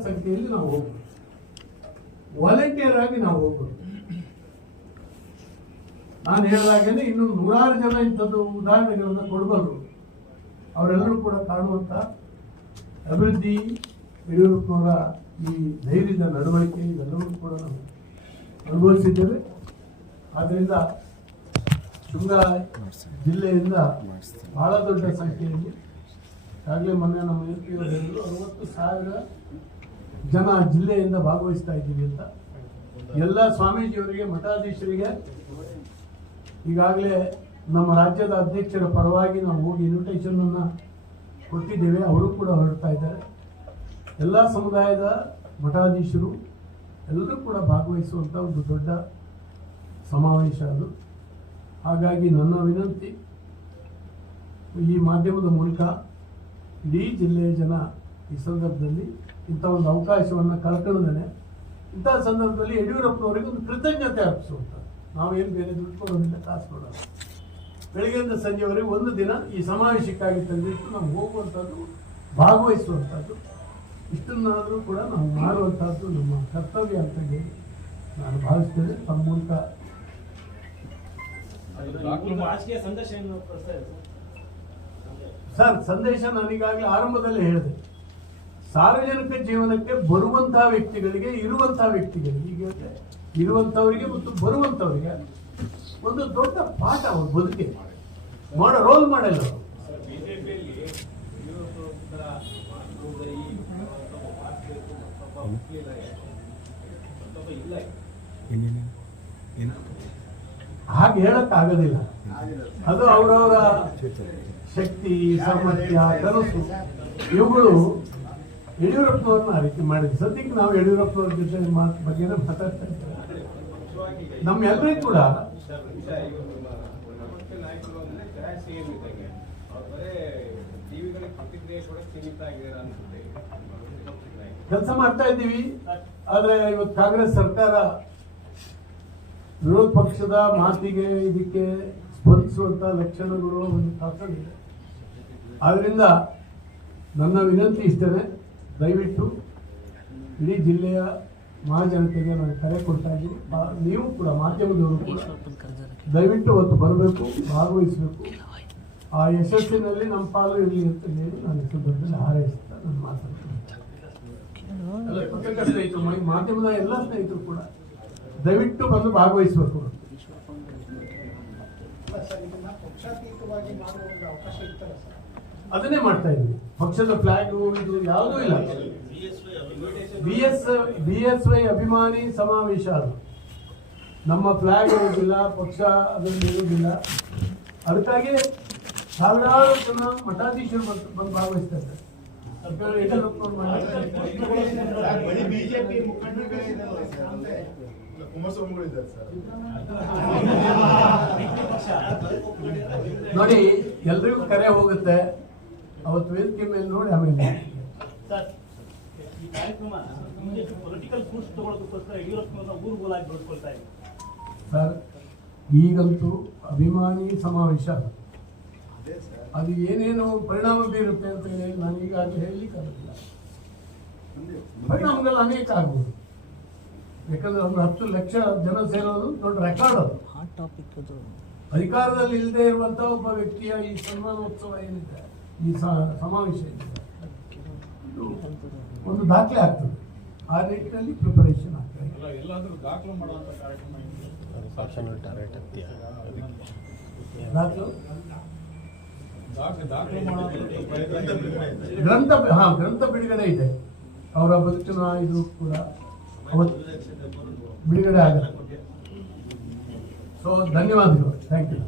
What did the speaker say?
ಸಂಖ್ಯೆಯಲ್ಲಿ ನಾವು ಹೋಗ್ಬೋದು, ವಾಲಂಟಿಯರ್ ಆಗಿ ನಾವು ಹೋಗ್ಬೋದು. ನಾನು ಹೇಳಿದಾಗಲೇ ಇನ್ನು ನೂರಾರು ಜನ ಇಂಥದ್ದು ಉದಾಹರಣೆಗಳನ್ನು ಕೊಡಬಲ್ಲರು. ಅವರೆಲ್ಲರೂ ಕೂಡ ಕಾಣುವಂಥ ಅಭಿವೃದ್ಧಿ, ಯಡಿಯೂರಪ್ಪನವರ ಈ ಧೈರ್ಯದ ನಡವಳಿಕೆ ಇವೆಲ್ಲವೂ ಕೂಡ ನಾವು ಅನುಭವಿಸಿದ್ದೇವೆ. ಆದ್ದರಿಂದ ಶಿವಮೊಗ್ಗ ಜಿಲ್ಲೆಯಿಂದ ಬಹಳ ದೊಡ್ಡ ಸಂಖ್ಯೆಯಲ್ಲಿ ಈಗಾಗಲೇ ಮೊನ್ನೆ ನಮ್ಮ ಹೇಳಿದ್ರು 60,000 ಜನ ಜಿಲ್ಲೆಯಿಂದ ಭಾಗವಹಿಸ್ತಾ ಇದ್ದೀವಿ ಅಂತ. ಎಲ್ಲ ಸ್ವಾಮೀಜಿಯವರಿಗೆ, ಮಠಾಧೀಶರಿಗೆ ಈಗಾಗಲೇ ನಮ್ಮ ರಾಜ್ಯದ ಅಧ್ಯಕ್ಷರ ಪರವಾಗಿ ನಾವು ಹೋಗಿ ಇನ್ವಿಟೇಷನ್ ಅನ್ನು ಕೊಟ್ಟಿದ್ದೇವೆ. ಅವರು ಕೂಡ ಹೊರಡ್ತಾ ಇದ್ದಾರೆ. ಎಲ್ಲ ಸಮುದಾಯದ ಮಠಾಧೀಶರು ಎಲ್ಲರೂ ಕೂಡ ಭಾಗವಹಿಸುವಂಥ ಒಂದು ದೊಡ್ಡ ಸಮಾವೇಶ ಅದು. ಹಾಗಾಗಿ ನನ್ನ ವಿನಂತಿ, ಈ ಮಾಧ್ಯಮದ ಮೂಲಕ ಇಡೀ ಜಿಲ್ಲೆಯ ಜನ ಈ ಸಂದರ್ಭದಲ್ಲಿ ಇಂಥ ಒಂದು ಅವಕಾಶವನ್ನು ಕಳ್ಕೊಳ್ಳೋದೇ, ಇಂಥ ಸಂದರ್ಭದಲ್ಲಿ ಯಡಿಯೂರಪ್ಪನವರಿಗೆ ಒಂದು ಕೃತಜ್ಞತೆ ಅರ್ಪಿಸುವಂಥ. ನಾವೇನು ಬೇರೆ ದುಡ್ಡು ಕೊಡೋದಿಲ್ಲ, ಕಾಸು ಕೊಡೋದು. ಬೆಳಗ್ಗೆಯಿಂದ ಸಂಜೆವರೆಗೆ ಒಂದು ದಿನ ಈ ಸಮಾವೇಶಕ್ಕಾಗಿ ತಂದಿಟ್ಟು ನಾವು ಹೋಗುವಂಥದ್ದು, ಭಾಗವಹಿಸುವಂಥದ್ದು, ಇಷ್ಟನ್ನಾದರೂ ಕೂಡ ನಾವು ಮಾಡುವಂಥದ್ದು ನಮ್ಮ ಕರ್ತವ್ಯ ಅಂತ ಹೇಳಿ ನಾನು ಭಾವಿಸ್ತೇನೆ. ತಮ್ಮ ಮೂಲಕ ಸರ್ ಸಂದೇಶ ನಾನೀಗಾಗಲೇ ಆರಂಭದಲ್ಲೇ ಹೇಳಿದೆ. ಸಾರ್ವಜನಿಕ ಜೀವನಕ್ಕೆ ಬರುವಂತಹ ವ್ಯಕ್ತಿಗಳಿಗೆ, ಇರುವಂತಹ ವ್ಯಕ್ತಿಗಳಿಗೆ, ಈಗ ಇರುವಂಥವರಿಗೆ ಮತ್ತು ಬರುವಂಥವರಿಗೆ ಒಂದು ದೊಡ್ಡ ಪಾಠ ಅವ್ರ ಬದುಕೆ ರೋಲ್ ಮಾಡಲ್ಲ. ಹಾಗೆ ಹೇಳಕ್ಕಾಗೋದಿಲ್ಲ. ಅದು ಅವರವರ ಶಕ್ತಿ, ಸಾಮರ್ಥ್ಯ, ಕನಸು ಇವುಗಳು ಯಡಿಯೂರಪ್ಪನವ್ರನ್ನ ಆ ರೀತಿ ಮಾಡಿದ್ವಿ. ಸದ್ಯಕ್ಕೆ ನಾವು ಯಡಿಯೂರಪ್ಪನವ್ರ ಜೊತೆ ಬಗ್ಗೆ ಮಾತಾಡ್ತಾ ಇದ್ದೇವೆ. ನಮ್ಮೆಲ್ಲರಿಗೂ ಕೂಡ ಕೆಲಸ ಮಾಡ್ತಾ ಇದ್ದೀವಿ. ಆದ್ರೆ ಇವತ್ತು ಕಾಂಗ್ರೆಸ್ ಸರ್ಕಾರ ವಿರೋಧ ಪಕ್ಷದ ಮಾತಿಗೆ, ಇದಕ್ಕೆ ಸ್ಪಂದಿಸುವಂತ ಲಕ್ಷಣಗಳು ಒಂದು ಕಾಣಿದೆ. ಆದ್ರಿಂದ ನನ್ನ ವಿನಂತಿ ಇಷ್ಟೇ, ದಯವಿಟ್ಟು ಇಡೀ ಜಿಲ್ಲೆಯ ಮಹಾಜನತೆಗೆ ನಾನು ಕರೆ ಕೊಡ್ತಾ ಇದ್ದೀನಿ. ನೀವು ಕೂಡ ಮಾಧ್ಯಮದವರು ಕೂಡ ದಯವಿಟ್ಟು ಅವತ್ತು ಬರಬೇಕು, ಭಾಗವಹಿಸಬೇಕು. ಆ ಯಶಸ್ಸಿನಲ್ಲಿ ನಮ್ಮ ಪಾಲು ಇರಲಿ ಅಂತ ಹೇಳಿ ನಾನು ಈ ಸಂದರ್ಭದಲ್ಲಿ ಹಾರೈಸ್ತಾ ನಾನು ಮಾತಾಡ್ತೀನಿ. ಪತ್ರಿಕಾ ಸ್ನೇಹಿತರು, ಮಾಧ್ಯಮದ ಎಲ್ಲ ಸ್ನೇಹಿತರು ಕೂಡ ದಯವಿಟ್ಟು ಬಂದು ಭಾಗವಹಿಸಬೇಕು. ಅದನ್ನೇ ಮಾಡ್ತಾ ಇದ್ವಿ. ಪಕ್ಷದ ಫ್ಲಾಗ್ ಇದು ಯಾವುದೂ ಇಲ್ಲ. BSY ಅಭಿಮಾನಿ ಸಮಾವೇಶ ಅದು. ನಮ್ಮ ಫ್ಲಾಗ್ ಇರುವುದಿಲ್ಲ, ಪಕ್ಷ ಅದನ್ನು ಇರುವುದಿಲ್ಲ. ಅದಕ್ಕಾಗಿ ಸಾವಿರಾರು ಜನ ಮಠಾಧೀಶರು ಬಂದು ಭಾಗವಹಿಸ್ತಾ ಇದ್ದಾರೆ. ನೋಡಿ, ಎಲ್ರಿಗೂ ಕರೆ ಹೋಗುತ್ತೆ. ಅವತ್ತು ವೇದಿಕೆ ಮೇಲೆ ನೋಡಿ ಆಮೇಲೆ ಸರ್, ಈಗಂತೂ ಅಭಿಮಾನಿ ಸಮಾವೇಶ ಅದು ಏನೇನು ಪರಿಣಾಮ ಬೀರುತ್ತೆ ಅಂತ ಹೇಳಿ ನಾನು ಈಗಾಗಲೇ ಹೇಳಲಿಕ್ಕಾಗಲ್ಲ. ಪರಿಣಾಮಗಳು ಅನೇಕ ಆಗ್ಬೋದು. ಯಾಕಂದ್ರೆ ಒಂದು 10 ಲಕ್ಷ ಜನ ಸೇರೋದು ದೊಡ್ಡ ರೆಕಾರ್ಡ್. ಅದು ಅಧಿಕಾರದಲ್ಲಿ ಇಲ್ಲದೆ ಇರುವಂತಹ ಒಬ್ಬ ವ್ಯಕ್ತಿಯ ಈ ಸನ್ಮಾನೋತ್ಸವ ಏನಿದೆ, ಈ ಸಮಾವೇಶ ಏನಿದೆ, ಇದು ಒಂದು ದಾಖಲೆ ಆಗ್ತದೆ. ಆ ನಿಟ್ಟಿನಲ್ಲಿ ಪ್ರಿಪರೇಷನ್ ಆಗ್ತದೆ. ಗ್ರಂಥ ಬಿಡುಗಡೆ ಇದೆ. ಅವರ ಬದುಕಿನ ಇದು ಕೂಡ ಬಿಡುಗಡೆ ಆಗುತ್ತೆ. ಸೊ ಧನ್ಯವಾದಗಳು. Thank you.